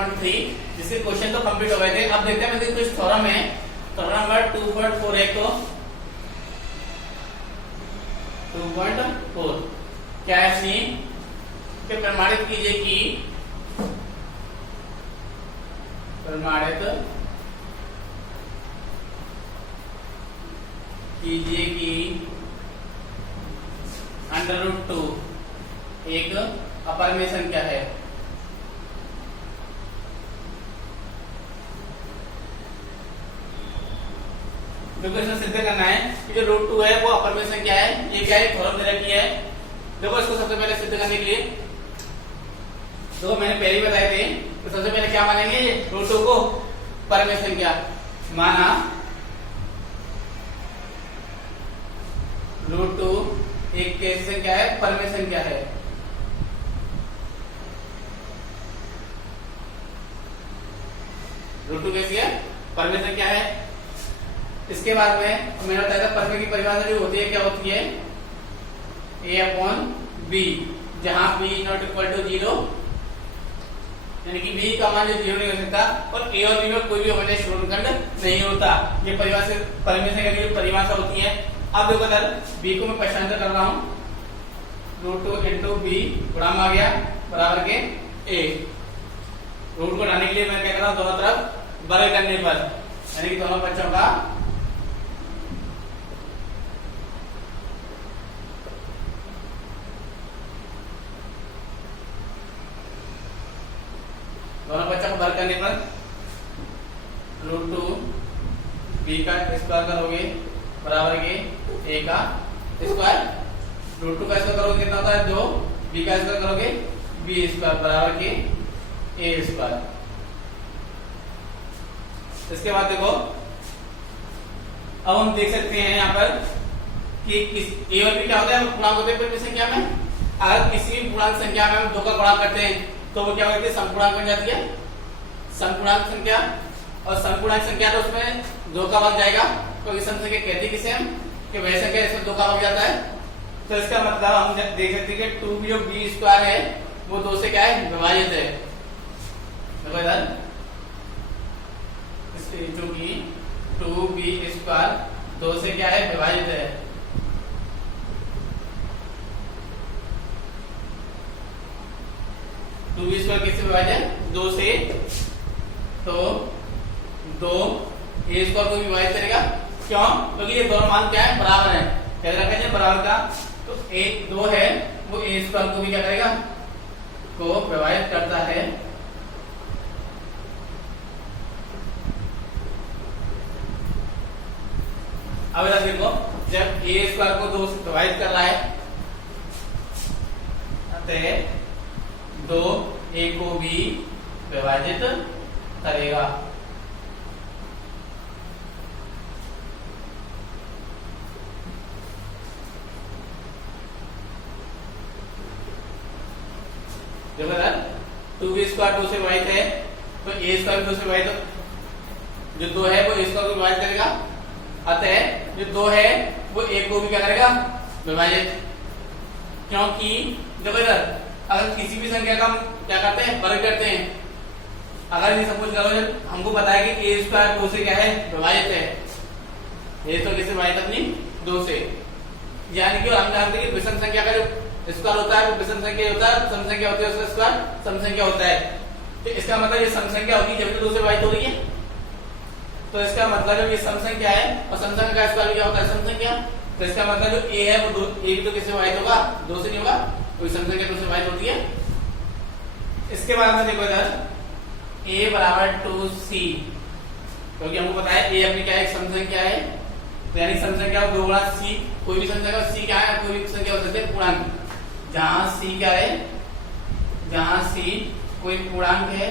2.3 जिसके क्वेश्चन तो कंप्लीट हो गए थे। अब देखते हैं कुछ थ्योरम है। थ्योरम नंबर 2.4 को 2.4 क्या है इसमें कि प्रमाणित कीजिए कि √2 एक अपरिमेय संख्या है। देखो इसमें सिद्ध करना है कि जो √2 है वो अपरिमेय संख्या है। ये क्या है, थ्योरम दे रखी है। देखो इसको सबसे पहले सिद्ध करने के लिए मैंने पहले ही बताए थे, तो सबसे पहले क्या मानेंगे, √2 को परिमेय संख्या माना। √2 एक कैसी संख्या है, परिमेय संख्या है। √2 कैसी है, परिमेय संख्या है। इसके बाद में मैंने बताया था परिमेय की परिभाषा जो होती है क्या होती है, a/b, जहां b ≠ 0 यानी कि b का मान 0 नहीं हो सकता और a और b में कोई भी अवयव ऋणखंड नहीं होता। ये परिभाषा परिमेय संख्या की परिभाषा होती है। अब देखो इधर b को मैं पक्षांतर कर रहा हूं, √2 × b गुणा आ गया बराबर के a। रूट को लाने के लिए मैं क्या कर रहा हूं, दोनों तरफ वर्ग करने पर, यानी कि दोनों बच्चों का वर्ग करने पर √2 b का स्क्वायर करोगे बराबर के a का स्क्वायर। √2 का स्क्वायर करोगे कितना होता है 2, b का स्क्वायर करोगे b स्क्वायर बराबर के a स्क्वायर। इसके बाद देखो अब हम देख सकते हैं यहाँ पर कि a और b क्या होता है, पूर्णांक होते हैं परिमेय संख्या में। अगर किसी भी पूर्णांक संख्या में हम 2 का गुणा करते हैं तो वो क्या होती है, समपूर्णांक बन जाती है, समपूर्णांक संख्या। और समपूर्णांक संख्या तो उसमें 2 का भाग जाएगा, क्योंकि सम संख्या कहती है किसे हम कि वह संख्या इसमें 2 का भाग जाता है। तो इसका मतलब हम देख सकते हैं कि 2b जो b स्क्वायर है वो 2 से क्या है, विभाजित है। देखो इधर जो कि 2b स्क्वायर 2 से क्या है, विभाजित है। टू बी स्क्वायर किससे विभाजित है, 2 से। तो 2 a स्क्वायर को विभाजित करेगा, क्यों, क्योंकि ये दोनों मान क्या है, बराबर है। क्या रखा है, बराबर का। तो 2 है वो a स्क्वायर को भी क्या करेगा, को विभाजित करता है। अब इधर देखो जब a स्क्वायर को 2 से विभाजित कर रहा है अतः 2 a को भी विभाजित करेगा। देखो इधर 2b स्क्वायर 2 से विभाजित है तो a स्क्वायर 2 से विभाजित, जो 2 है वो a स्क्वायर को विभाजित करेगा। अतः जो 2 है वो a को भी क्या करेगा, विभाजित। क्योंकि देखो इधर अगर किसी भी संख्या का हम क्या करते हैं, वर्ग करते हैं। अगर ये सपोज करो जब हमको पता है कि a स्क्वायर 2 से क्या है, विभाजित है, ये तो किससे विभाजित, अपनी 2 से। यानी कि हम जानते हैं कि विषम संख्या का जो स्क्वायर होता है वो विषम संख्या होता है, सम संख्या होती है उसका स्क्वायर सम संख्या होता है। तो इसका मतलब ये सम संख्या होगी जब 2 से विभाजित हो रही है। तो इसका मतलब जब ये सम संख्या है और सम संख्या का स्क्वायर क्या होता है, सम संख्या। तो इसका मतलब जो a है वो a भी तो किससे विभाजित होगा, 2 से नहीं होगा, कोई सम संख्या 2 से विभाजित होती है। इसके बाद में देखो इधर a बराबर 2c, क्योंकि हमको पता है a अपनी क्या है, एक सम संख्या है। तो यानी सम संख्या 2 गुणा c, कोई भी संख्या का c क्या है, कोई भी संख्या हो सकती है पूर्णांक। जहां c क्या है, जहां c कोई पूर्णांक है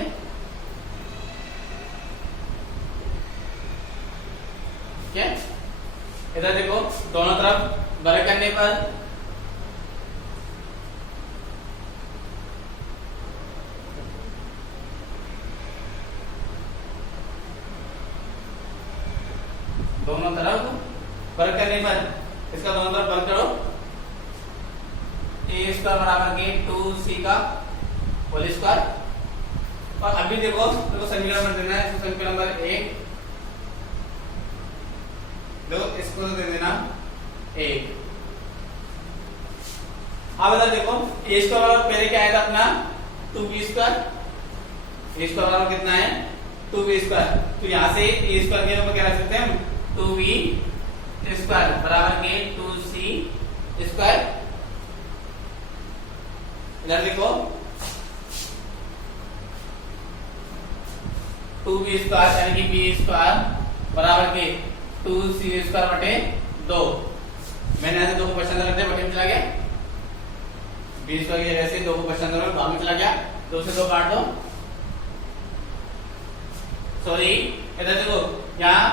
क्या। इधर देखो दोनों तरफ वर्ग करने पर इसका दोनों तरफ वर्ग करो, a स्क्वायर बराबर के 2c का होल स्क्वायर। और अभी अभी देखो समीकरण नंबर देना है, समीकरण नंबर 1 देखो, इसको दे देना 1। अब इधर देखो ए स्क्वायर बराबर पहले क्या आया था अपना 2b स्क्वायर, ए स्क्वायर बराबर कितना है 2b स्क्वायर, तो यहां से ए स्क्वायर के ऊपर क्या रख सकते हैं हम 2b स्क्वायर बराबर के 2c स्क्वायर। इधर देखो 2b स्क्वायर यानी कि b स्क्वायर बराबर के 2c स्क्वायर बटे 2। मैंने ऐसे 2 को क्वेश्चन रख दिया, बटे में चला गया 20 की जगह से 2 को क्वेश्चन में भाग में चला गया, 2 से 2 काट दो, सॉरी इधर देखो यहाँ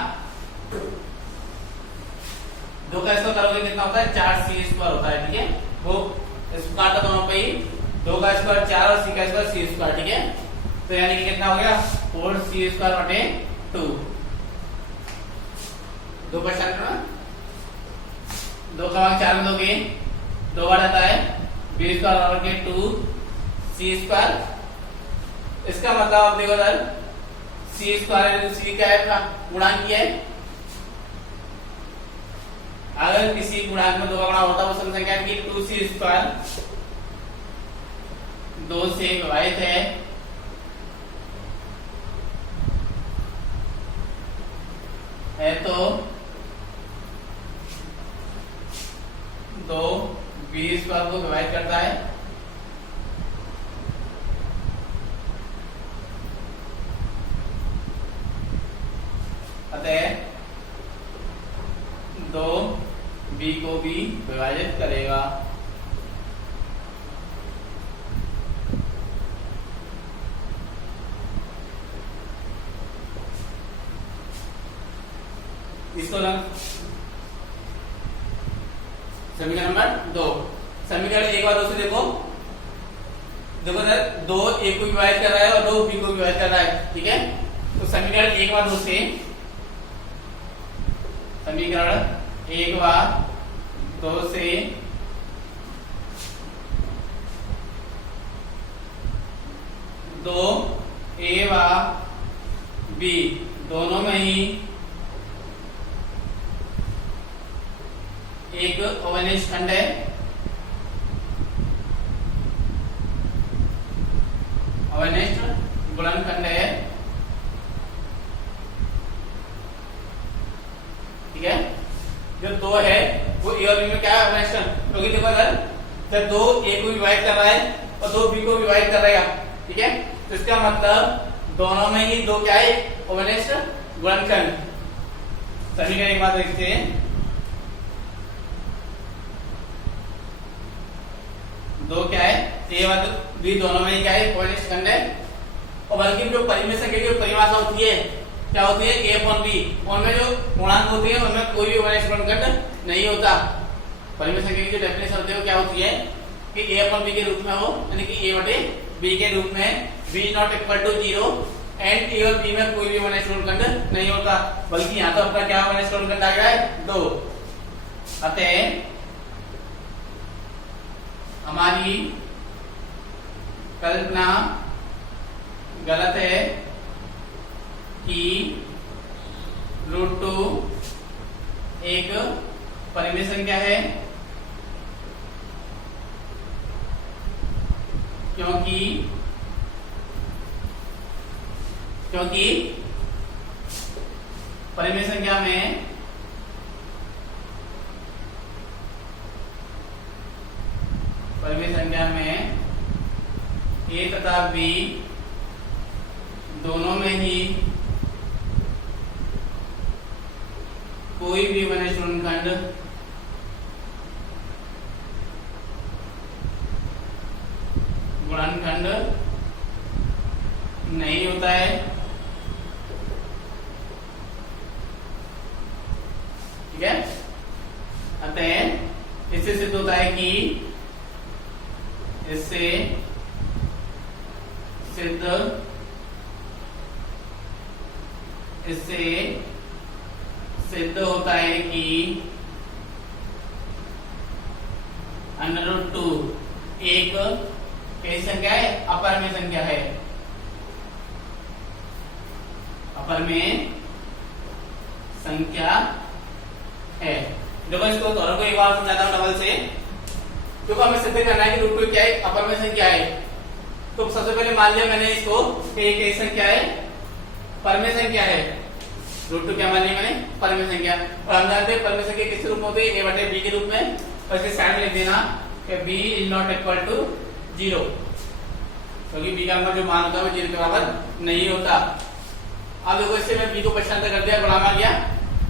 2 का स्क्वायर करोगे कितना होता है 4c स्क्वायर होता है, ठीक है। वो इसको काटा दोनों पे ही, 2 का स्क्वायर 4 और c का स्क्वायर c स्क्वायर, ठीक है। तो यानी कि कितना हो गया 4c स्क्वायर बटे 2। 2 क्वेश्चन में 2 का भाग 4 में दोगे 2 बार आता है b स्क्वायर बराबर के 2c स्क्वायर। इसका मतलब आप देखो इधर c स्क्वायर c क्या है गुणांक है, अगर किसी गुणांक में 2 का गुणा होता है वो संख्या है कि 2c स्क्वायर 2 से विभाजित है तो 2 b स्क्वायर को डिवाइड करता है, अतः 2 b को भी विभाजित करेगा। इसको समीकरण नंबर 2, समीकरण 1 और 2 से देखो सर 2 a को विभाजित कर रहा है और 2 b को विभाजित कर रहा है, ठीक है। तो समीकरण 1 और 2 से, समीकरण 1 व 2 से 2 a व b दोनों में ही एक अवनिष्ठ खंड है, अवनिष्ठ गुणनखंड है, ठीक है। जो 2 है वो ए और बी में क्या है अवनिष्ठ, क्योंकि देखो अगर जब 2 ए को विभाजित कर रहा है और 2 बी को विभाजित कर रहा है, ठीक है, तो इसका मतलब दोनों में ही 2 क्या है अवनिष्ठ गुणनखंड। समीकरण एक बात देखते हैं, 2 क्या है ए और बी दोनों में क्या है अवनिष्ठ खंड है। और बल्कि जो परिमेय संख्या की परिभाषा होती है क्या होती है a अपॉन b, उनमें जो गुणांक होते हैं उनमें कोई भी अवनिष्ठ गुणनखंड नहीं होता। परिमेय संख्या की जो डेफिनेशन होती है वो क्या होती है कि a अपॉन b के रूप में हो, यानी कि a बटे b के रूप में b not equal to 0 and a और b में कोई भी अवनिष्ठ गुणनखंड नहीं होता। बल्कि यहाँ तो अपना क्या अवनिष्ठ गुणनखंड आ गया है 2। अतः हमारी कल्पना गलत है कि √2 एक परिमेय संख्या है, क्योंकि परिमेय संख्या में a तथा b दोनों में ही कोई भी अवनिष्ठ गुणनखंड नहीं होता है, ठीक है। अतः इससे सिद्ध होता है कि इससे सिद्ध होता है कि √2 एक कैसी संख्या है अपरिमेय संख्या है, अपर में संख्या है। देखो इसको दोनों को एक बार समझाता हूं डबल से, क्योंकि हमें सिद्ध करना है कि रूट टू क्या है, अपर में संख्या है। तो सबसे पहले मान लिया मैंने इसको कि एक संख्या है, पर में संख्या है। रूट टू क्या मान लिया मैंने, पर में संख्या। और हम जानते हैं पर में संख्या किस रूप में होती है, a बटे b के रूप में। और इसके साइड में लिख देना कि b is not equal to 0, क्योंकि b का जो मान होता है वो 0 के बराबर नहीं होता। अब देखो इससे मैं b को पक्षांतर कर दिया, गुणा आ गया,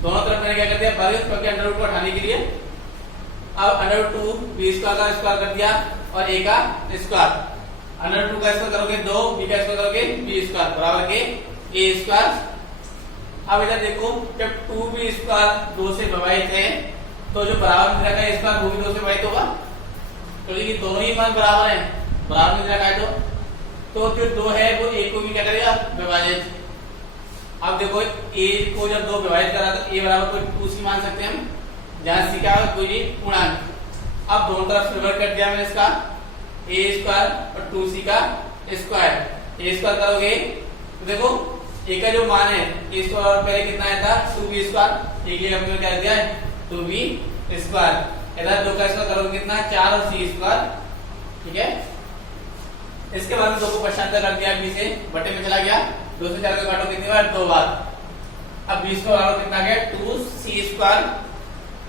दोनों तरफ मैंने क्या कर दिया वर्ग, क्योंकि अंडर रूट को हटाने के लिए। अब अंडर रूट 2 b स्क्वायर का स्क्वायर कर दिया और a का स्क्वायर। अंडर रूट 2 का स्क्वायर करोगे 2, b का स्क्वायर करोगे b स्क्वायर बराबर के a स्क्वायर। अब इधर देखो जब 2b स्क्वायर 2 से विभाजित है तो जो बराबर में रखा है स्क्वायर वो भी 2 से विभाजित होगा, क्योंकि तो दोनों ही मान बराबर हैं, बराबर में रखा है तो जो 2 है वो a को भी क्या करेगा विभाजित। अब देखो a को जब 2 विभाजित करा तो a बराबर कोई 2c मान सकते हैं हम, जहां c का कोई भी पूर्णांक। अब दोनों तरफ से विभाजित कर दिया मैंने इसका a स्क्वायर और 2c का स्क्वायर। a स्क्वायर करोगे तो देखो a का जो मान है a स्क्वायर पहले कितना आया था 2b स्क्वायर, एक लिए हमने क्या दिया है 2b स्क्वायर। इधर 2 का स्क्वायर करोगे कितना 4 और c स्क्वायर, ठीक है। इसके बाद में 2 को पक्षांतर कर दिया, b से बटे में चला गया, 2 से 4 का काटो कितनी बार 2 बार। अब b स्क्वायर बराबर कितना आ गया 2c स्क्वायर।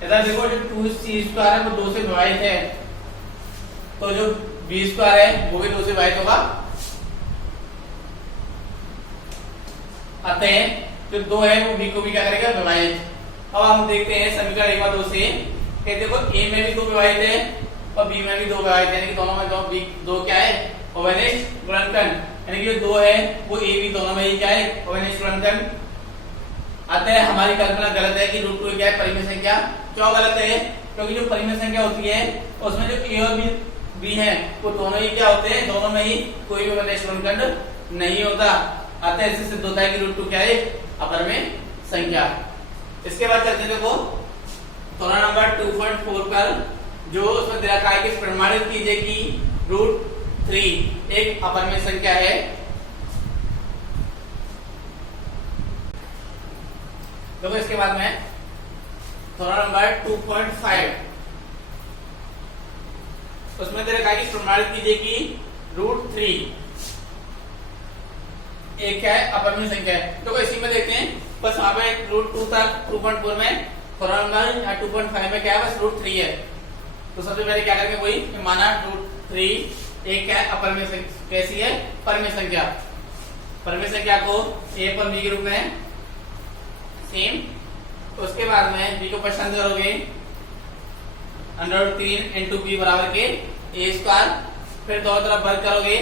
इधर देखो जो 2c स्क्वायर है वो 2 से विभाजित है, तो जो b स्क्वायर है वो भी 2 से विभाजित होगा। अतः जो 2 है वो b को भी क्या करेगा विभाजित। अब हम देखते हैं समीकरण 1 और 2 से कि देखो a में भी 2 विभाजित है और b में भी 2 विभाजित है, यानी कि दोनों में 2 क्या है अवनिष्ठ गुणनखंड, यानी कि जो 2 है वो a b दोनों में ही क्या है अवनिष्ठ गुणनखंड। अतः हमारी कल्पना गलत है कि रूट 2 क्या है परिमेय संख्या। क्यों गलत है, क्योंकि जो परिमेय संख्या होती है उसमें जो a और b है वो दोनों ही क्या होते हैं, दोनों में ही कोई भी अवनिष्ठ गुणनखंड नहीं होता। अतः इससे सिद्ध होता है कि रूट 2 क्या है अपर में संख्या। इसके बाद चलते देखो तुलना नंबर 2.4 पर, जो उसमें दे रखा है कि प्रमाणित कीजिए कि रूट 3 एक अपर में संख्या है। देखो इसके बाद में तुलना नंबर 2.5, उसमें दे रखा है कि प्रमाणित कीजिए कि रूट 3 एक क्या है अपर में संख्या है। तो इसी में देखते हैं, बस वहां पे रूट 2 था 2.4 में, थोड़ा नंबर या 2.5 में क्या है बस रूट 3 है। तो सबसे पहले क्या करेंगे वही माना रूट 3 एक क्या है अपर में संख्या, कैसी है परिमेय संख्या। परिमेय संख्या को a पर b के रूप में सेम। उसके बाद में b को पक्षांतर करोगे अंडर रूट 3 इंटू b बराबर के a स्क्वायर, फिर दोनों तरफ वर्ग करोगे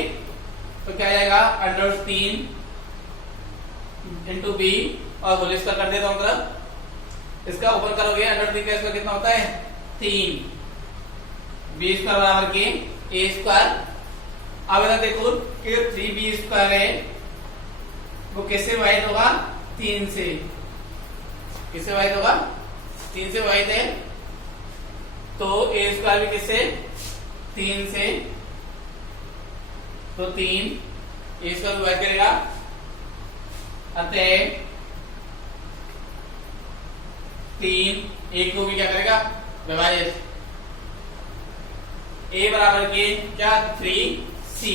तो क्या जाएगा अंडर रूट 3 इंटू बी और होल स्क्वायर कर दिया दोनों तरफ। इसका ऊपर करोगे अंडर रूट 3 का स्क्वायर कितना होता है 3, बी स्क्वायर बराबर के ए स्क्वायर। अब इधर देखो कि 3b स्क्वायर है वो किससे विभाजित होगा 3 से, किससे विभाजित होगा 3 से विभाजित है, तो ए स्क्वायर भी किससे 3 से, तो 3 ए स्क्वायर विभाजित करेगा। अतः 3 एक को भी क्या करेगा विभाजित। a बराबर के क्या 3c,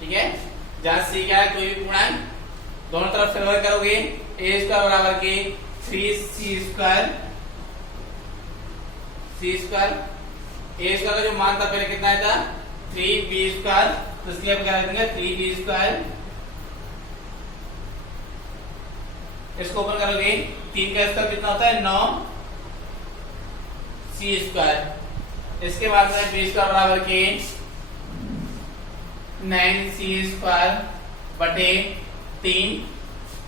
ठीक है, जहां c क्या है कोई भी पूर्णांक, दोनों तरफ से वर्ग करोगे a स्क्वायर बराबर के 3c square, c square. a square का जो मान था पहले कितना आया था 3b स्क्वायर, तो इसलिए हम क्या लिखेंगे 3b स्क्वायर। इसको ओपन करोगे 3 का स्क्वायर कितना होता है 9 c स्क्वायर। इसके बाद में b स्क्वायर बराबर के 9c स्क्वायर बटे 3,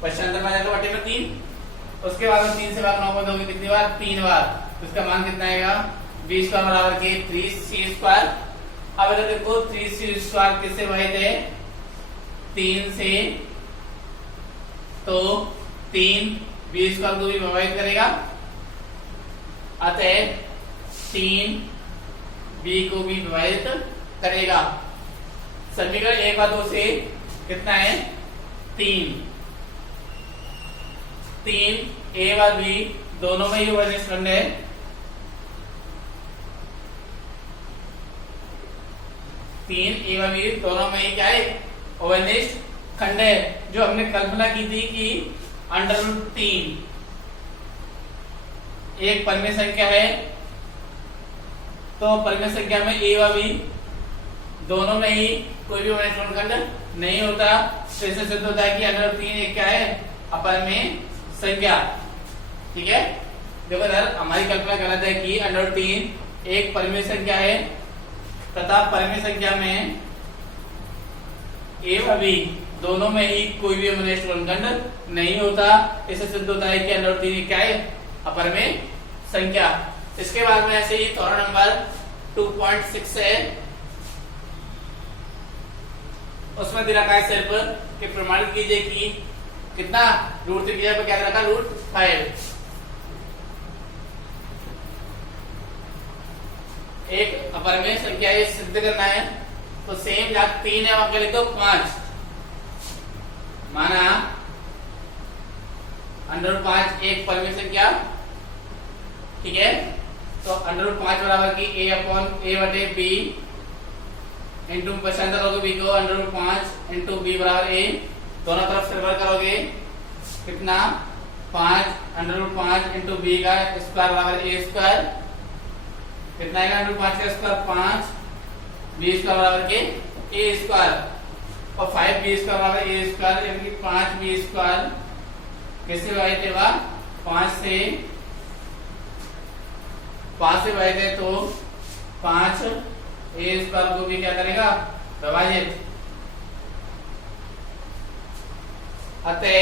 पक्षांतर में जाएगा बटे में 3। उसके बाद में 3 से भाग 9 दोगे कितनी बार 3 बार, तो इसका मान कितना आएगा b स्क्वायर बराबर के 3c स्क्वायर। अब इधर देखो 3c स्क्वायर किससे विभाजित है 3 से, तो 3 b स्क्वायर को भी विभाजित करेगा। अतः 3 b को भी विभाजित करेगा। समीकरण 1 और 2 से कितना है 3 3 ए व बी दोनों में ही ओवरनिष्ठ खंड है। 3 ए व बी दोनों में ही क्या है? ओवरनिष्ठ खंड है। जो हमने कल्पना की थी कि √3 एक परिमेय संख्या है, तो परिमेय संख्या में ए व बी दोनों में ही कोई भी ओवरनिष्ठ खंड नहीं होता। तो इससे सिद्ध होता है कि √3 एक क्या है? अपरिमेय संख्या। ठीक है, देखो सर हमारी कल्पना गलत है कि √3 एक परिमेय संख्या है तथा परिमेय संख्या में ए व बी दोनों में ही कोई भी ओवरनिष्ठ खंड नहीं होता। इससे सिद्ध होता है कि √3 क्या है? अपरिमेय संख्या। इसके बाद में ऐसे ही थोड़ा नंबर 2.6 है, उसमें दे रखा है सिर्फ कि प्रमाणित कीजिए कि कितना √3 की जगह क्या दे रखा? √5। एक अपरिमेय संख्या ये सिद्ध करना है, तो सेम जहां 3 है वहां क्या लिख दो? 5। माना √5 एक परिमेय संख्या। ठीक है, तो √5 बराबर की a बटे b इंटू पहचान करोगे b को √5 इंटू b बराबर a, दोनों तरफ सर्वर करोगे कितना? 5 √5 इंटू b का स्क्वायर बराबर a स्क्वायर। कितना आएगा? √5 का स्क्वायर 5, b स्क्वायर बराबर के a स्क्वायर, और 5b स्क्वायर बराबर a स्क्वायर, यानी कि 5b स्क्वायर किससे विभाजित है? 5 से विभाजित है, तो 5 a स्क्वायर को भी क्या करेगा? विभाजित। अतः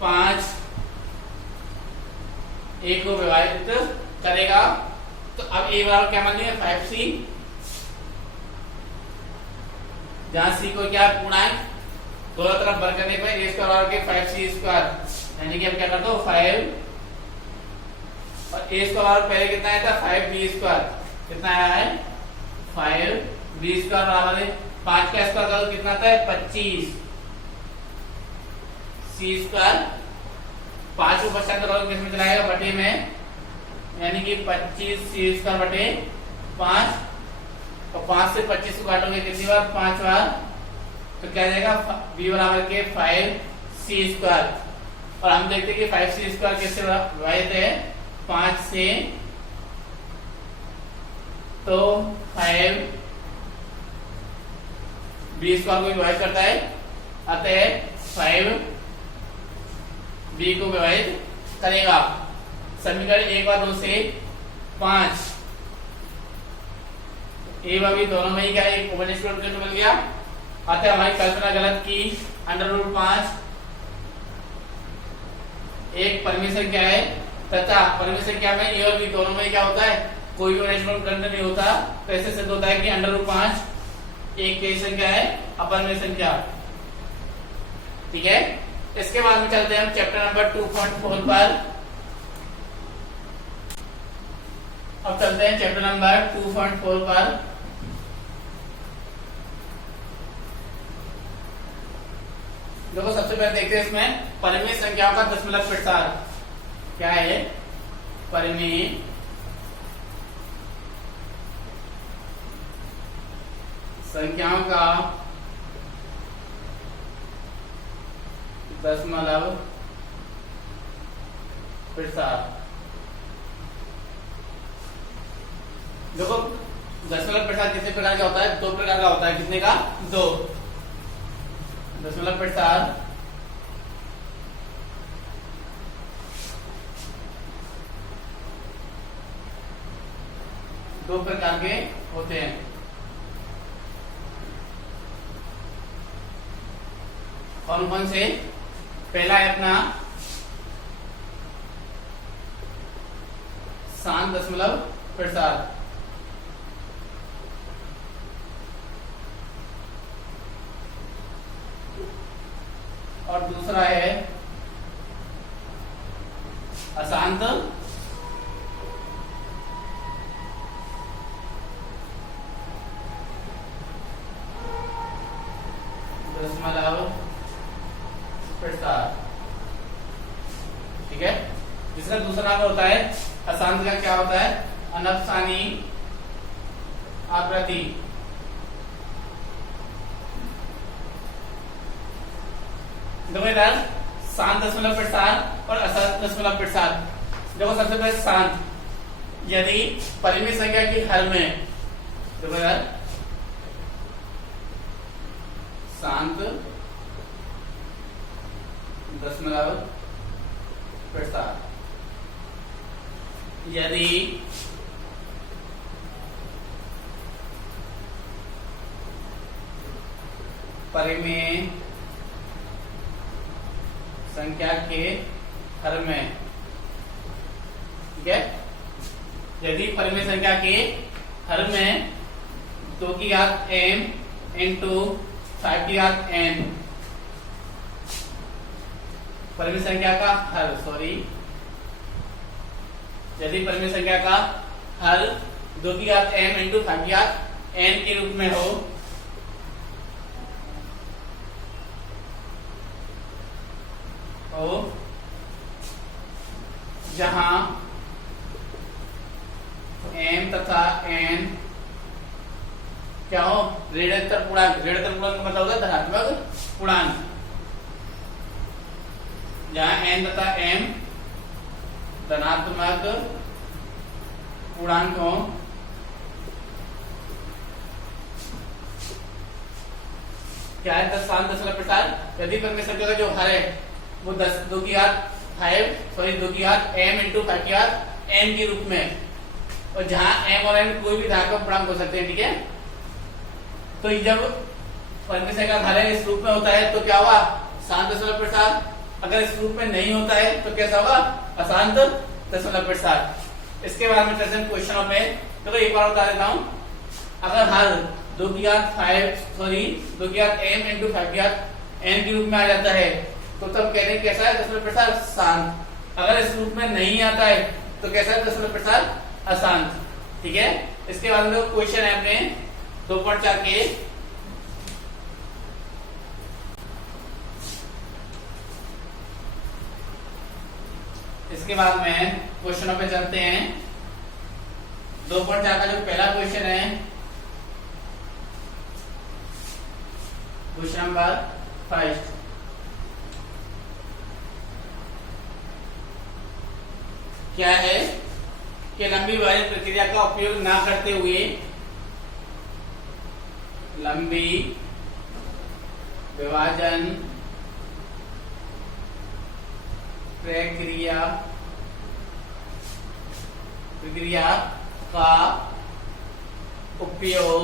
5 a को विभाजित करेगा। तो अब a बराबर क्या मान लिया? 5c, जहां c को क्या पूर्णांक दोनों तरफ वर्ग करने पर a स्क्वायर बराबर के 5c स्क्वायर, यानी कि अब क्या कर दो? 5 और a स्क्वायर पहले कितना आया था? 5b square. कितना आया है? 5b स्क्वायर बराबर है 5 का स्क्वायर करो कितना आता है? 25 c स्क्वायर। 5 को पश्चात करोगे किसमें चलाएगा? बटे में, यानी कि 25 c स्क्वायर बटे 5, और 5 से 25 को काटोगे कितनी बार? 5 बार, तो क्या जाएगा? b बराबर के 5c स्क्वायर। और हम देखते हैं कि 5c स्क्वायर किससे विभाजित है? 5 से, तो 5 b स्क्वायर को विभाजित करता है, अतः 5 b को विभाजित करेगा। समीकरण 1 व 2 से 5 ए व बी दोनों में ही क्या एक ओवरनिष्ठ खंड मिल गया। अतः हमारी कल्पना गलत की। √5 एक परिमेय संख्या है तथा परिमेय संख्या में ए और बी दोनों में क्या होता है? कोई भी ओवरनिष्ठ खंड नहीं होता। तो ऐसे सिद्ध होता है कि √5 एक कैसी संख्या है? अपरिमेय संख्या। ठीक है, इसके बाद में चलते हैं हम चैप्टर नंबर 2.4 पर। अब चलते हैं चैप्टर नंबर 2.4 पर। देखो सबसे पहले देखते हैं इसमें परिमेय संख्याओं का दशमलव प्रसार क्या है? परिमेय संख्याओं का दशमलव प्रसार। देखो दशमलव प्रसार कितने प्रकार का होता है? 2 प्रकार का होता है। कितने का? 2। दशमलव प्रसार दो प्रकार के होते हैं। कौन कौन से? पहला है अपना शांत दशमलव प्रसार, और दूसरा है अशांत दशमलव प्रसार। ठीक है, जिसका दूसरा नाम होता है अशांत का क्या होता है? अनफसानी आकृति। देखो इधर शांत दशमलव प्रसार और अशांत दशमलव प्रसार। देखो सबसे पहले शांत, यदि परिमित संख्या की हर में, देखो इधर शांत दशमलव प्रसार, यदि परिमेय संख्या के हर में, ठीक है, यदि परिमेय संख्या के हर में 2 की घात m इंटू 5 की घात n, परिमेय संख्या का हर, सॉरी, यदि परिमेय संख्या का हर 2 की घात m इंटू 5 की घात n के रूप में हो, जहां m तथा n क्या हो? ऋणात्मक पूर्णांक। ऋणात्मक पूर्णांक का मतलब होता है धनात्मक पूर्णांक। जहां n तथा m धनात्मक पूर्णांक हो, क्या है? 10 शांत दशमलव प्रसार। यदि परिमेय संख्या का जो हर है वो 2 की घात 5, सॉरी 2 की घात m इंटू 5 की घात n के रूप में, और जहां m और n कोई भी धनात्मक पूर्णांक हो सकते हैं, ठीक है। तो जब परिमेय संख्या का हर इस रूप में होता है तो क्या हुआ? शांत दशमलव प्रसार। अगर इस रूप में नहीं होता है तो कैसा होगा? अशांत दशमलव प्रसार। इसके बाद में चलते हैं क्वेश्चनों में। तो एक बार बता देता हूं, अगर हर 2 की घात 5, सॉरी 2 की घात m इंटू 5 की घात n के रूप में आ जाता है तो तब कहते हैं कैसा है? दशमलव प्रसार शांत। अगर इस रूप में नहीं आता है तो कैसा है? दशमलव प्रसार अशांत। ठीक है, इसके बाद में क्वेश्चन है अपने 2.4 के, इसके बाद में क्वेश्चनों पे चलते हैं। 2.4 का जो पहला क्वेश्चन है, क्वेश्चन नंबर 5, क्या है कि लंबी विभाजन प्रक्रिया का उपयोग ना करते हुए लंबी विभाजन प्रक्रिया का उपयोग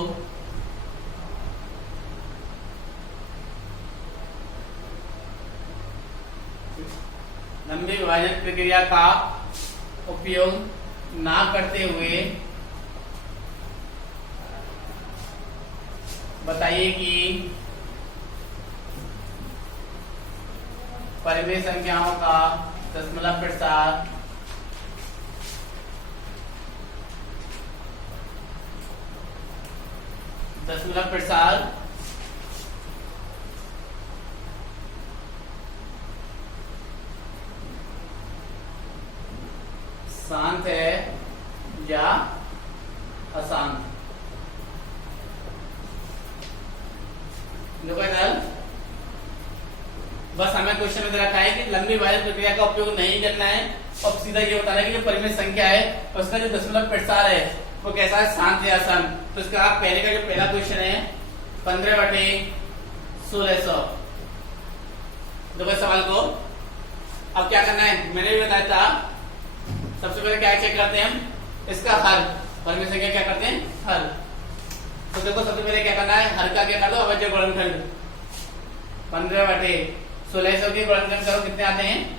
लंबी विभाजन प्रक्रिया का उपयोग ना करते हुए बताइए कि परिमेय संख्याओं का दशमलव प्रसार शांत है या अशांत। बस हमें क्वेश्चन में रखा है कि लंबी विभाजन प्रक्रिया का उपयोग नहीं करना है और सीधा ये बताना है कि जो परिमेय संख्या है उसका जो दशमलव प्रसार है वो कैसा है? शांत या अशांत। तो इसका आप पहले का जो पहला क्वेश्चन है 15/1600, देखो सवाल को अब क्या करना है मैंने भी बताया था। सबसे पहले क्या चेक करते हैं हम? इसका हर, परिमेय संख्या क्या करते हैं? हर। तो देखो सबसे पहले क्या करना है? हर का क्या कर दो? अवज्य गुणनखंड। 15/1600 के गुणनखंड करो, कितने आते हैं?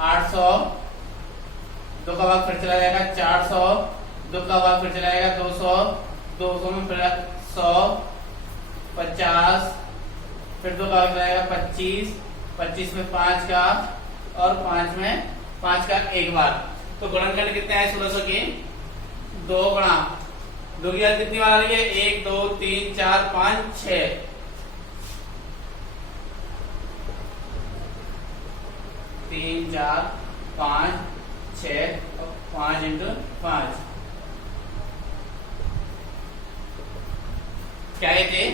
800, 2 का भाग फिर चला जाएगा 400, 2 का भाग फिर चला जाएगा 200, 200 में फिर 100, 50, फिर 2 का भाग चला जाएगा 25, 25 में 5 का और 5 में 5 का एक बार। तो गुणनखंड कितने आए 1600 के? 2 गुणा 2 की घात कितनी बार आ रही है? 1 2 3 4 5 6। 3 4 5 6 और 5 इंटू 5 क्या ये थे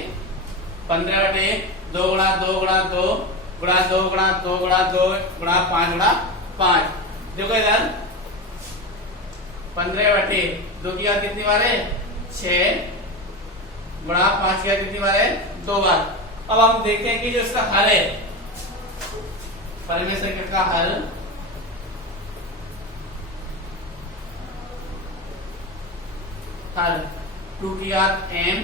15 बटे 2 गुणा 2 गुणा 2 गुणा 2 गुणा 2 गुणा 2 गुणा 5 गुणा 5। देखो इधर 15 बटे 2 की घात कितनी बार है 6 गुणा 5 की घात कितनी बार है 2 बार। अब हम देखते हैं कि जो इसका हल है परिमेय संख्या का हल हल 2 की घात m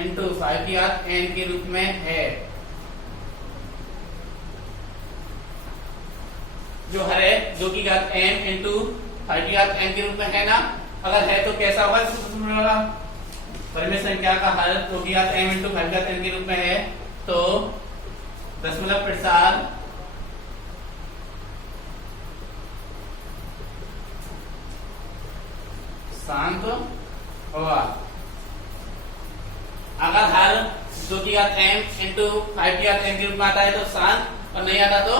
इंटू 5 की घात n के रूप में है। जो हल है 2 की घात m इंटू 5 की घात n के रूप में है ना। अगर है तो कैसा होगा परिमेय संख्या का हल 2 की घात m इंटू 5 की घात n के रूप में है तो दशमलव प्रसार शांत होगा। अगर हर 2 की घात m इंटू 5 की घात n के रूप में आता है तो शांत और नहीं आता तो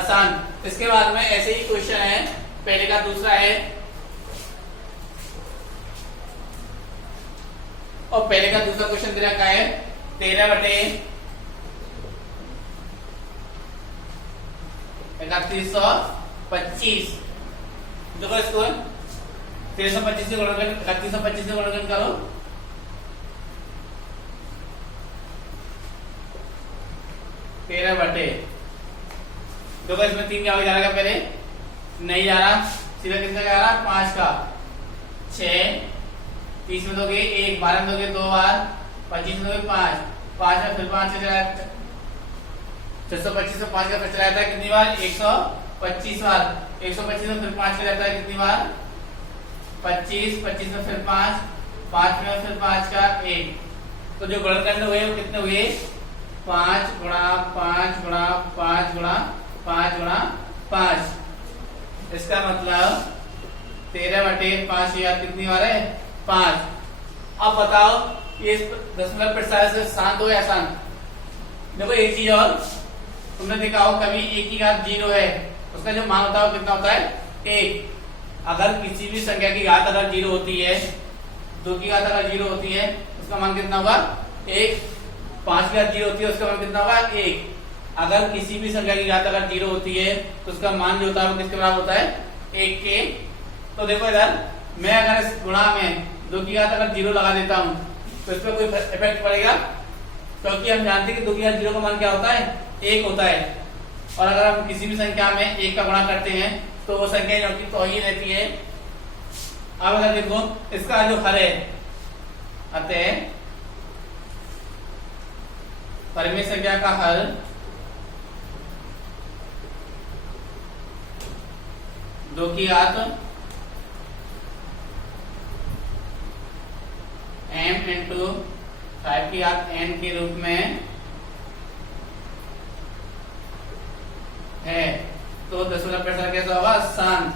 अशांत। इसके बाद में ऐसे ही क्वेश्चन है पहले का दूसरा है और पहले का दूसरा क्वेश्चन दे रखा है 13 बटे 3125। देखो इसको 325 से गुणा कर 3125 से गुणा करो 13 बटे। देखो इसमें 3 क्या हो जाएगा पहले नहीं जा रहा सीधा कितना जा रहा 5 का 6 30 में दोगे 1 12 में दोगे 2 बार 25 में दोगे 5 5 में फिर 5 से चला 625 से 5 का फिर चला जाता है कितनी बार 125 बार 125 में फिर 5 का रहता है कितनी बार 25 25 में फिर 5 5 में फिर 5 का 1। तो जो गुणनखंड हुए वो कितने हुए 5 गुणा 5 गुणा 5 गुणा 5 गुणा 5। इसका मतलब 13 बटे 5 या कितनी बार है 5। अब बताओ ये दशमलव प्रसार से शांत हो या अशांत। देखो एक चीज और तुमने देखा हो कभी 1 की घात 0 है उसका जो मान होता है वो कितना होता है 1। अगर किसी भी संख्या की घात अगर 0 होती है 2 की घात अगर 0 होती है उसका मान कितना होगा 1। 5 की घात 0 होती है उसका मान कितना होगा 1। अगर किसी भी संख्या की घात अगर 0 होती है तो उसका मान जो होता है वो किसके बराबर होता है 1 के। तो देखो इधर मैं अगर इस गुणा में 2 की घात अगर 0 लगा देता हूं तो इस पर कोई इफेक्ट पड़ेगा क्योंकि हम जानते हैं कि 2 की घात 0 का मान क्या होता है 1 होता है। और अगर हम किसी भी संख्या में 1 का गुणा करते हैं तो वो संख्या जो कि तो ही रहती है। अब अगर देखो इसका जो हल है अतः परिमेय संख्या का हल दो की घात m इंटू 5 की घात n के रूप में है। तो दशमलव प्रसार कैसा होगा शांत।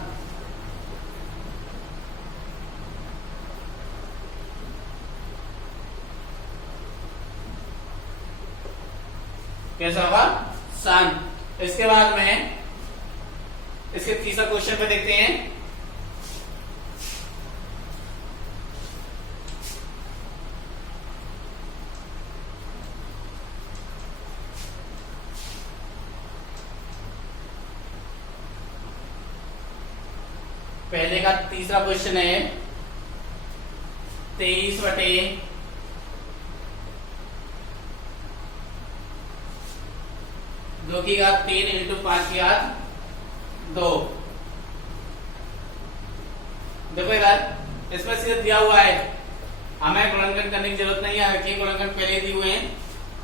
कैसा होगा शांत। इसके बाद में इसके तीसरा क्वेश्चन पे देखते हैं। पहले का तीसरा क्वेश्चन है 23 बटे 2 की घात 3 इंटू 5 की घात 2। देखो इधर इसमें सीधा दिया हुआ है हमें गुणनखंड करने की जरूरत नहीं है कि गुणनखंड पहले ही दिए हुए हैं।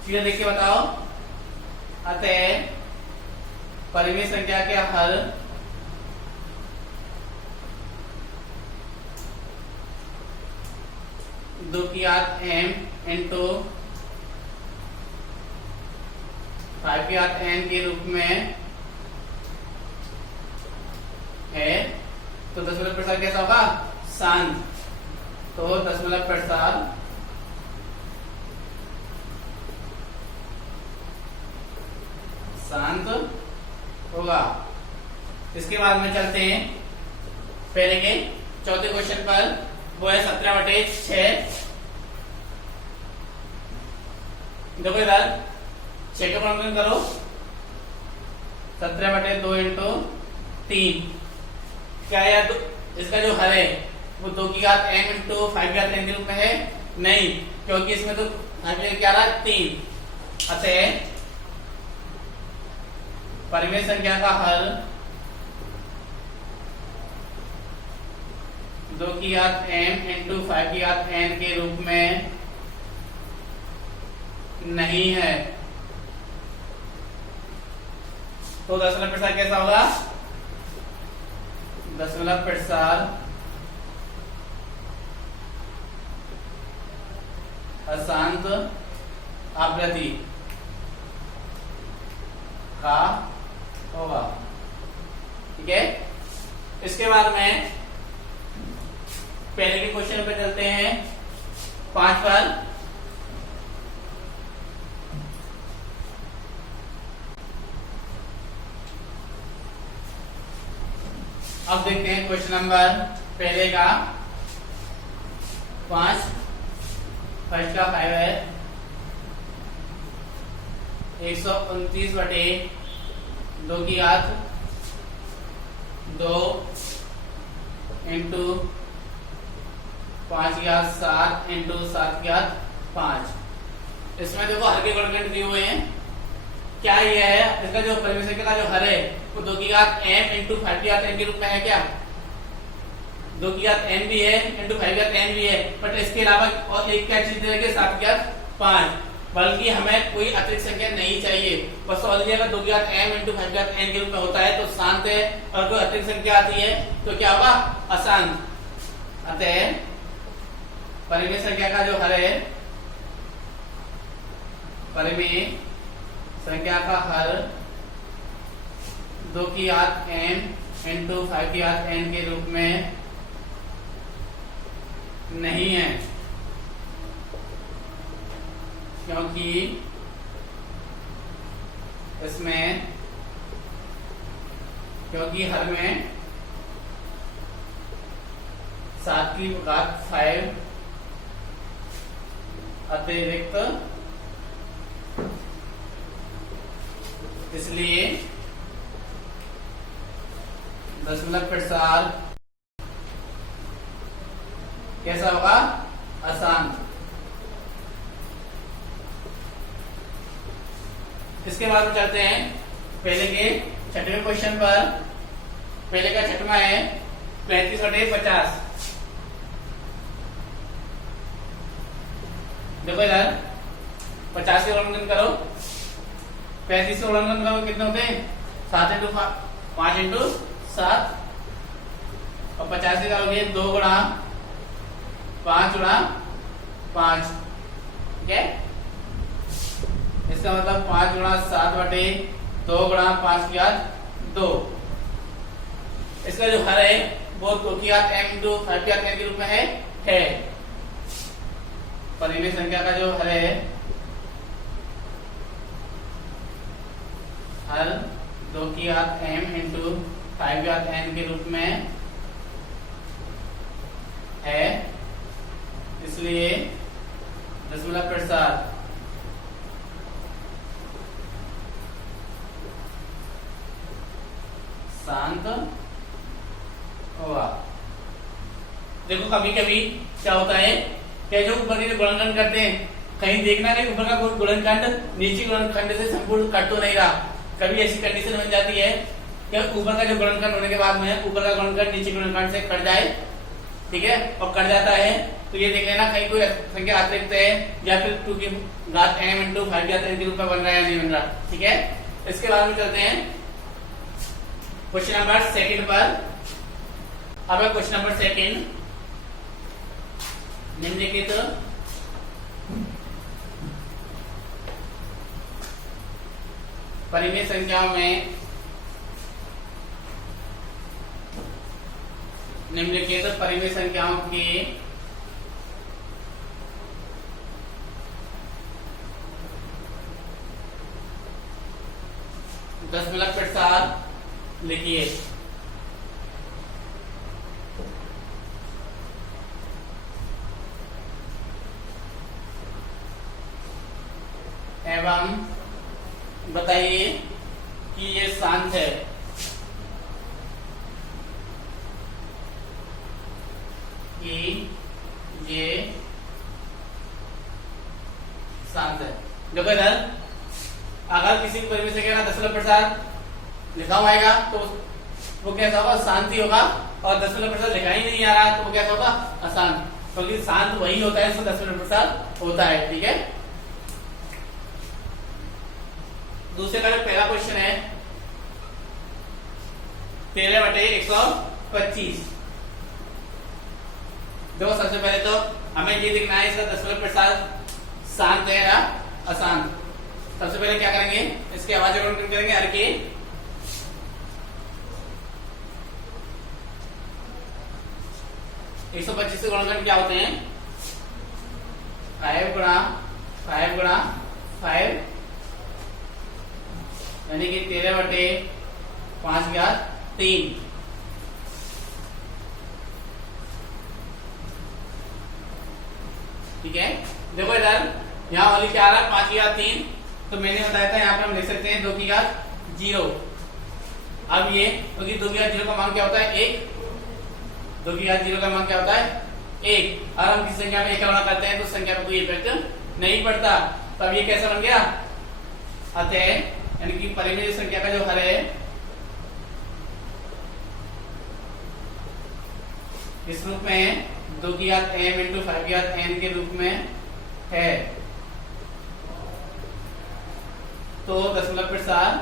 सीधा देख के बताओ अतः परिमेय संख्या के हल दो की घात m इंटू 5 की घात n के रूप में है। तो दशमलव प्रसार कैसा होगा शांत। तो दशमलव प्रसार शांत होगा। इसके बाद में चलते हैं पहले के चौथे क्वेश्चन पर, वो है 17/6। देखो इधर 6 का गुणनखंड करो, 17/2 इंटू 3। क्या यार इसका जो हर है वो 2 की घात m इंटू 5 की घात n के रूप में है? नहीं, क्योंकि इसमें तो क्या रहा 3। अतः परिमेय संख्या का हल 2 की घात m इंटू 5 की घात n के रूप में नहीं है। तो दशमलव प्रसार कैसा होगा? दशमलव प्रसार अशांत आवृत्ति का होगा। ठीक है, इसके बाद में पहले के क्वेश्चन पे चलते हैं 5 पर। अब देखते हैं क्वेश्चन नंबर पहले का 5। फर्स्ट का 5 है 129/2 की घात 2 इंटू 5 की घात 7 इंटू 7 की घात 5। इसमें देखो हर के गुणनखंड दिए हुए हैं। क्या ये है? इसका जो परिमेय संख्या का जो हर है वो 2 की घात m इंटू 5 की घात n के रूप में है। क्या 2 की घात n भी है इंटू 5 की घात n भी है, बट इसके अलावा और एक क्या चीज दे रखी है? 7 की घात 5। बल्कि हमें कोई अतिरिक्त संख्या नहीं चाहिए, बस ऑलरेडी अगर 2 की घात m इंटू 5 की घात n के रूप में होता है तो शांत है, और कोई अतिरिक्त संख्या आती है तो क्या होगा? अशांत। अतः परिमेय संख्या का जो हर है, परिमेय संख्या का हर 2 की घात m इंटू 5 की घात n के रूप में नहीं है, क्योंकि इसमें हर में 7 की घात 5 अतिरिक्त, इसलिए दशमलव प्रसार कैसा होगा? अशांत। इसके बाद में चलते हैं पहले के छठवें क्वेश्चन पर। पहले का छठवां है 35/50। देखो इधर 50 के गुणनखंड करो, 35 के गुणनखंड करो, कितने होते हैं? 7 इंटू 5 इंटू 7, और 50 से करोगे 2 गुणा 5 गुणा 5। ठीक है, इसका मतलब 5 गुणा 7/2 गुणा 5 की घात 2। इसका जो हर है वो 2 की घात m इंटू 5 की घात n के रूप में है। परिमेय संख्या का जो हर है, हर 2 की घात m इंटू 5 की घात n के रूप में है, इसलिए दशमलव प्रसार शांत होगा। देखो कभी कभी क्या होता है कि जो ऊपर के गुणनखंड करते हैं, कहीं देखना नहीं ऊपर का कोई गुणनखंड नीचे गुणनखंड से संपूर्ण कट तो नहीं रहा। कभी ऐसी कंडीशन बन जाती है कि ऊपर का जो गुणनखंड होने के बाद में ऊपर का गुणनखंड नीचे गुणनखंड से कट जाए। ठीक है, और कट जाता है तो ये देख लेना कहीं कोई संख्या अतिरिक्त है, या फिर 2 की घात m इंटू 5 की घात n के रूप में बन रहा है या नहीं बन रहा। ठीक है, इसके बाद में चलते हैं क्वेश्चन नंबर 2 पर। अब है क्वेश्चन नंबर 2। निम्नलिखित परिमेय संख्याओं में निम्नलिखित परिमेय संख्याओं के दशमलव प्रसार लिखिए। एवं बताइए कि ये शांत है। कि ये शांत है। देखो इधर अगर किसी परिवेश से कहना दशमलव प्रसाद लिखा हुआ आएगा तो वो कैसा होगा, शांति होगा। और दशमलव प्रसाद लिखा ही नहीं आ रहा तो वो कैसा होगा, अशांत। क्योंकि तो शांत वही होता है जिसमें दशमलव प्रसाद होता है। ठीक है, दूसरे का जो पहला क्वेश्चन है 13/125। देखो सबसे पहले तो हमें ये दिखना है इसका दशमलव प्रसाद शांत है या अशांत। सबसे पहले क्या करेंगे, इसके आवाज करेंगे हर की। एक 125 से गुणनखंड क्या होते हैं, 5 गुणा 5 गुणा 5 यानी कि 13/5/3। ठीक है, देखो इधर यहाँ वाली क्या आ रहा है 5/3। तो मैंने बताया था यहाँ पर हम लिख सकते हैं 2/0। अब ये क्योंकि 2/0 का मान क्या होता है 1, 2/0 का मान क्या होता है 1। और हम किसी संख्या में 1 का गुणा करते हैं तो संख्या पर कोई इफेक्ट नहीं पड़ता। तो अब ये कैसा बन गया, अतः यानी कि परिमेय संख्या का जो हर है इस रूप में 2m × 5n के रूप में है। तो दशमलव प्रसाद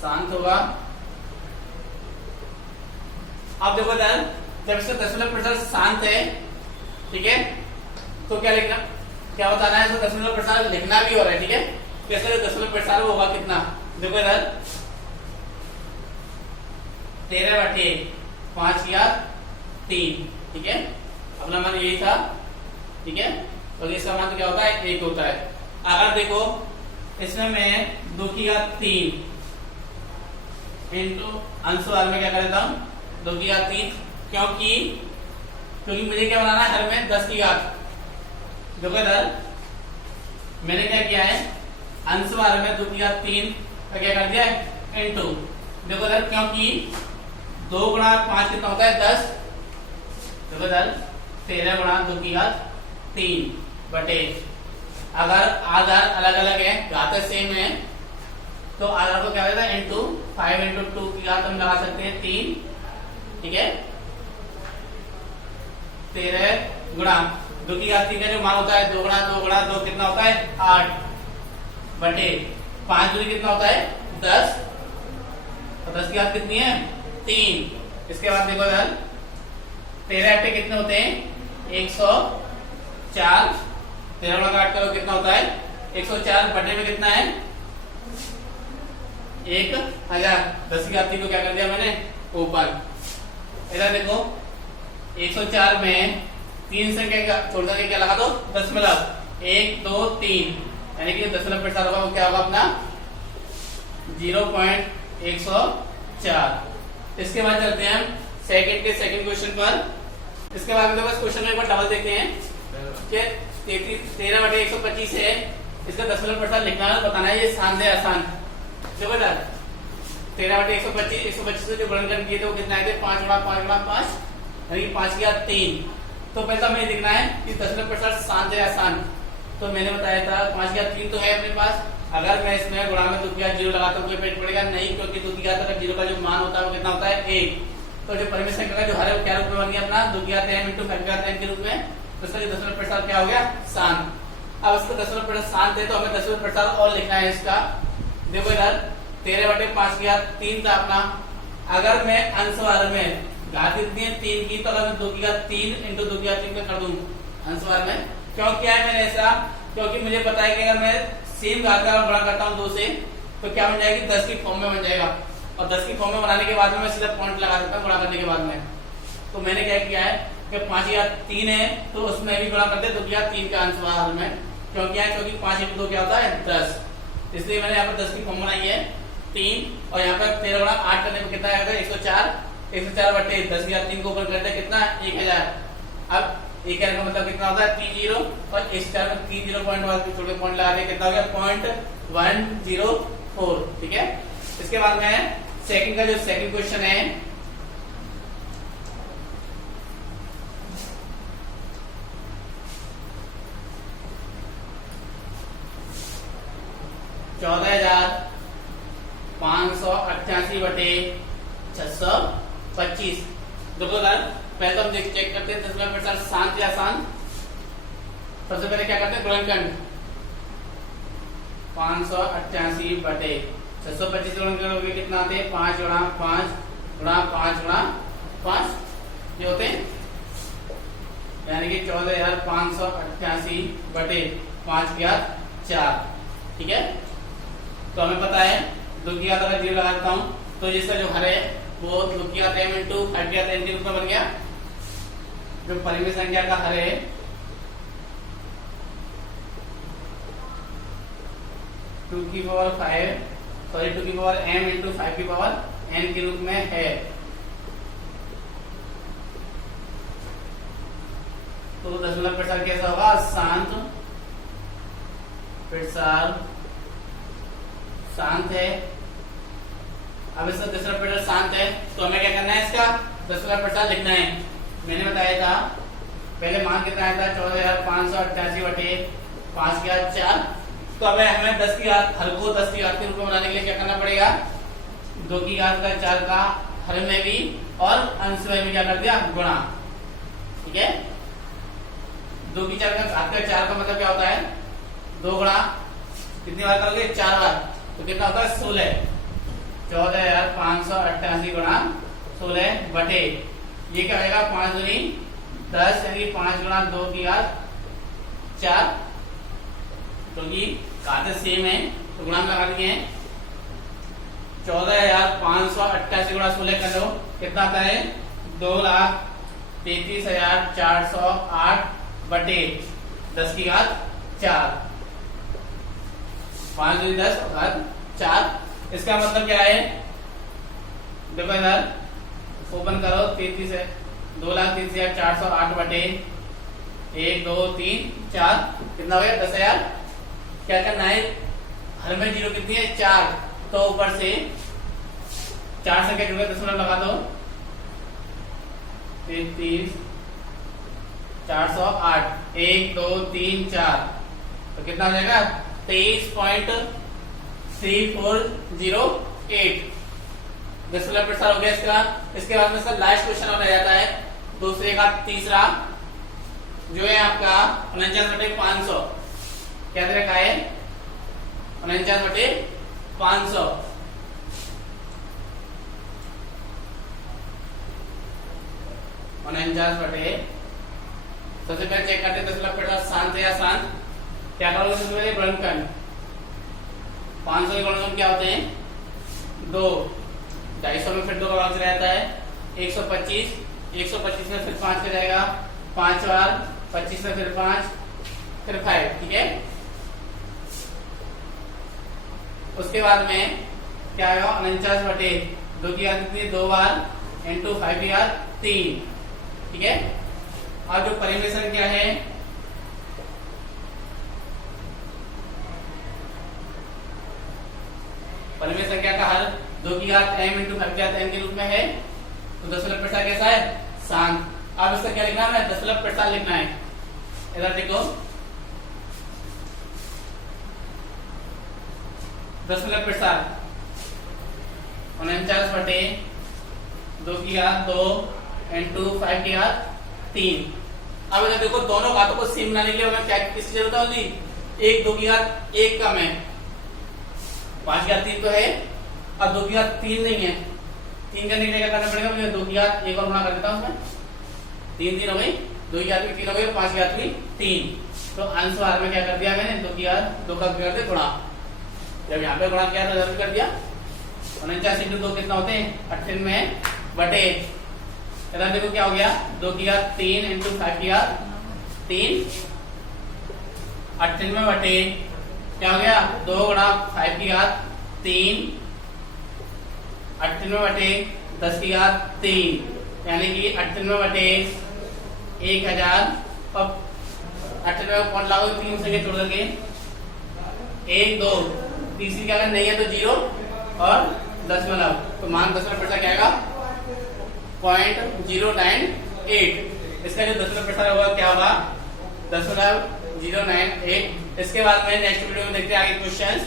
शांत होगा। अब देखो इधर जब इसका दशमलव प्रसाद शांत है, ठीक है, तो क्या लिखना, क्या बताना है, इसको दशमलव प्रसाद लिखना भी हो रहा है। ठीक है, कैसे दशमलव प्रसाद होगा कितना, देखो इधर 13/5/3। ठीक है, अपना मान यही था। ठीक है, तो इसका मान क्या होता है 1 होता है। अगर देखो इसमें मैं 2/3 इंटू अंशवार में क्या कर देता हूं 2/3, क्योंकि मुझे क्या बनाना है हर में 10 की घात। देखो इधर मैंने क्या किया है, अंशवार में 2/3 का क्या कर दिया है इंटू। देखो इधर क्योंकि 2 गुणा 5 कितना होता है 10। देखो इधर 13 गुणा 2/3 बटे, अगर आधार अलग अलग है घात सेम है तो आधार को क्या होता है इंटू 5 × 2 की घात हम लगा सकते हैं 3। ठीक है, 13 गुणा 2/3 का जो मान होता है 2 गुणा 2 गुणा 2 कितना होता है 8 बटे 5 दूनी कितना होता है 10। तो 10 की घात कितनी है 3। इसके बाद देखो इधर 13 8 कितने होते हैं 104। 13 गुणा 8 करो कितना होता है 104 बटे में कितना है 1000। 10 की घात 3 को क्या कर दिया मैंने ऊपर। इधर देखो 104 में 3 संख्या छोड़ करके क्या लगा दो दशमलव, 1 2 3 यानी कि दशमलव प्रसाद होगा वो क्या होगा अपना 0.104। इसके बाद चलते हैं हम सेकंड क्वेश्चन पर। इसके बाद में क्वेश्चन में एक बार डबल देखते हैं कि 13/125 है, इसका दशमलव प्रसाद लिखना है, बताना है ये शांत है अशांत। देखो बेटा 13/125 से जो गुणनखंड किए थे वो कितना आए थे 5 गुणा 5 गुणा 5 यानी 5/3। तो पहले हमें देखना है कि दशमलव प्रसाद शांत है अशांत। तो मैंने बताया था 5/3 तो है अपने पास। अगर मैं इसमें गुणा में 2/0 लगाता हूँ कोई इफेक्ट पड़ेगा नहीं, क्योंकि 2/0 का जो मान होता है वो कितना होता है 1। तो जो परिमेय संख्या का जो हर है वो क्या रूप में बन गया अपना 2/m × 5/n के रूप में। तो इसका जो दशमलव प्रसाद क्या हो गया शांत। अब इसका दशमलव प्रसाद शांत है तो हमें दशमलव प्रसाद और लिखना है इसका। देखो इधर 13/5/3 था अपना। अगर मैं अंशवार में घात कितनी है 3 की, तो अगर मैं 2/3 × 2/3 का कर दूं अंशवार में, क्यों किया है मैंने ऐसा, क्योंकि मुझे पता है कि अगर मैं सेम घात का गुणा करता हूं 2 से तो क्या बन जाएगी 10 की फॉर्म में बन जाएगा। और 10 की फॉर्म में बनाने के बाद में मैं सीधा पॉइंट लगा सकता हूं गुणा करने के बाद में। तो मैंने क्या किया है कि 5/3 है तो उसमें भी गुणा करते 2/3 का अंशवार में, क्योंकि यहाँ क्योंकि 5 इंटू 2 क्या होता है 10, इसलिए मैंने यहाँ पर 10 की फॉर्म बनाई है 3 और यहाँ पर 13 गुणा 8 करने पर कितना आएगा 104, 104 बटे 10 की 3 को ऊपर करते हैं कितना 1000। अब 1000 का मतलब कितना होता है 30 और 104 में 3 0 पॉइंट वाले छोटे पॉइंट लगा दे कितना हो गया 0.104। ठीक है, इसके बाद में सेकंड का जो सेकंड क्वेश्चन है 14,588 बटे 625। देखो पहले तो हम चेक करते हैं 10% शांत या शांत। सबसे पहले क्या करते हैं गुणनखंड 588 बटे 625 गुणन करोगे कितना आते हैं 5 गुणा 5 गुणा 5 गुणा 5 ये होते हैं, यानी कि 14,588 बटे 5 के 4। ठीक है, तो हमें पता है दो की घात अगर 0 लगा देता हूं तो जिसका जो हर है वो 2 की घात m इंटू 5 की घात n के रूप में बन गया। जो परिमेय संख्या का हर है 2 की पावर 5 सॉरी 2 की पावर m इंटू 5 की पावर n के रूप में है, तो दशमलव प्रसार कैसा होगा शांत प्रसार शांत है। अब इसका दशमलव प्रसार शांत है तो हमें क्या करना है इसका दशमलव प्रसार लिखना है। मैंने बताया था पहले मान कितना आया था 14,588 बटे 5 के 4। तो अब हमें 10 की घात हर को 10 की घात के रूप में बनाने के लिए क्या करना पड़ेगा 2 की घात का 4 का हर में भी और अंश में भी क्या कर दिया गुणा। ठीक है, 2 की 4 का घात का 4 का मतलब क्या होता है 2 गुणा कितनी बार करोगे 4 बार, तो कितना होता है 16। 14,588 गुणा 16 बटे ये क्या आएगा 5 दूनी 10 यानी 5 गुणा 2 की घात 4, क्योंकि घातें सेम है तो गुणा में लगा दिए। 14,588 गुणा 16 कर लो कितना आता है 2,33,408 बटे 10 की घात 4। 5 दूनी 10 और घात 4। इसका मतलब क्या है देखो इधर ओपन करो 2,33,408 बटे 1 2 3 4 कितना हो गया 10,000। क्या करना है हर में 0 कितनी है 4, तो ऊपर से 4 से क्या जुड़े दशमलव लगा दो 33,408 1 2 3 4 तो कितना हो जाएगा 23.3408 दशमलव प्रसार हो गया इसका। इसके बाद में इसका लास्ट क्वेश्चन हो जाता है दूसरे का तीसरा जो है आपका 49/500 क्या दे रखा है 49/500। 49 बटे सबसे पहले चेक करते हैं दशमलव प्रसार शांत है या शांत। क्या करोगे सबसे पहले गुणनखंड 500 के गुणनखंड क्या होते हैं 2, 250 में फिर 2 का भाग रहता है 125, 125 में फिर 5 का जाएगा 5 बार 25 में फिर 5 फिर 5। ठीक है, उसके बाद में क्या आएगा 49 बटे 2 की घात कितनी 2 बार इंटू 5 की घात 3। ठीक है, और जो परिमेय संख्या है परिमेय संख्या का हर 2 की घात m इंटू 5 की घात n के रूप में है, तो दशमलव प्रसार कैसा है शांत। अब इसका क्या लिखना है दशमलव प्रसार लिखना है। इधर देखो दशमलव प्रसार 49 बटे 2 की घात 2 इंटू 5 की घात 3। अब इधर देखो दोनों घातों को सेम बनाने के लिए हमें क्या किसकी जरूरत होगी 1 2 की घात 1 कम है 5 की घात 3 तो है, अब 2 की घात 3 नहीं है, 3 करने के लिए क्या करना पड़ेगा मुझे 2 की घात 1 और गुणा कर देता हूं उसमें 3 3 हो गई 2 की घात 3 हो गई 5 की घात 3। तो अंश भाग में क्या कर दिया मैंने 2 की घात 2 का कर दिया गुणा, जब यहाँ पे गुणा किया तो इधर भी कर दिया 49 इंटू 2 कितना होते हैं 98 बटे इधर देखो क्या हो गया 2 की घात 3 इंटू 5 की घात 3 98 बटे क्या हो गया 2 गुणा 5 की घात 3, 98 बटे 10 की घात 3, यानी कि 98 बटे 1000 और 98 पॉइंट लागो 3 संख्या छोड़ करके 1 2 तीसरी क्या नहीं है तो 0 और 10 में लाओ तो मान 10 में क्या आएगा 0.098। इसका जो 10 में होगा क्या होगा 10.098। इसके बाद में नेक्स्ट वीडियो में देखते हैं आगे क्वेश्चंस।